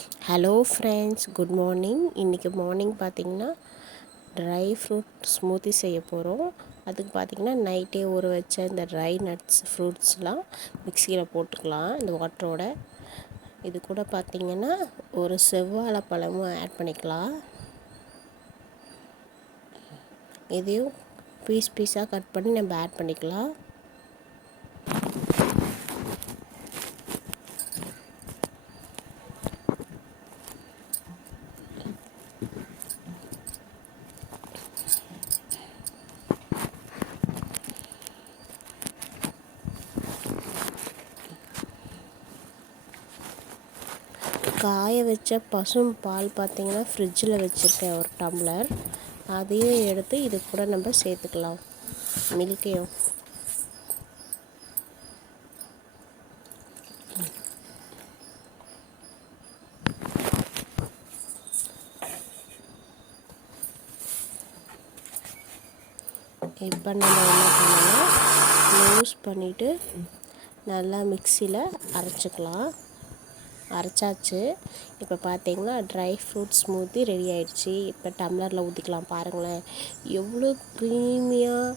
Hello friends, good morning. இன்றைக்கி morning பார்த்திங்கன்னா dry fruit smoothie செய்ய போகிறோம். அதுக்கு பார்த்திங்கன்னா நைட்டே ஊற வச்ச இந்த ட்ரை நட்ஸ் ஃப்ரூட்ஸ்லாம் மிக்சியில் போட்டுக்கலாம் இந்த வாட்டரோட. இது கூட பார்த்திங்கன்னா ஒரு செவ்வாழை பழமும் ஆட் பண்ணிக்கலாம். இதையும் பீஸாக கட் பண்ணி நம்ம ஆட் பண்ணிக்கலாம். காய வச்ச பசும் பால் பார்த்திங்கன்னா ஃப்ரிட்ஜில் வச்சுருக்கேன் ஒரு டம்ளர். அதையும் எடுத்து இது கூட நம்ம சேர்த்துக்கலாம். மில்கையும் இப்போ நம்ம என்ன பண்ணலாம், க்ளோஸ் பண்ணிவிட்டு நல்லா மிக்சியில் அரைச்சிக்கலாம். அரைச்சாச்சு. இப்போ பார்த்தீங்கன்னா ட்ரை ஃப்ரூட் ஸ்மூத்தி ரெடி ஆகிடுச்சி. இப்போ டம்ளரில் ஊற்றிக்கலாம். பாருங்களேன் எவ்வளோ க்ரீமியாக,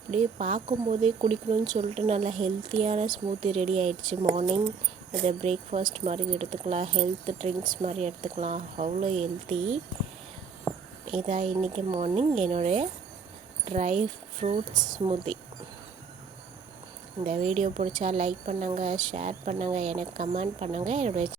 அப்படியே பார்க்கும்போதே குடிக்கணும்னு சொல்லிட்டு நல்லா ஹெல்த்தியான ஸ்மூத்தி ரெடி ஆகிடுச்சி. மார்னிங் இதை பிரேக்ஃபாஸ்ட் மாதிரி எடுத்துக்கலாம், ஹெல்த் ட்ரிங்க்ஸ் மாதிரி எடுத்துக்கலாம். அவ்வளோ ஹெல்த்தி. இதான் இன்றைக்கி மார்னிங் என்னுடைய ட்ரை ஃப்ரூட்ஸ் ஸ்மூத்தி. இந்த வீடியோ பிடிச்சா லைக் பண்ணுங்கள், ஷேர் பண்ணுங்கள், எனக்கு கமெண்ட் பண்ணுங்கள். என்னுடைய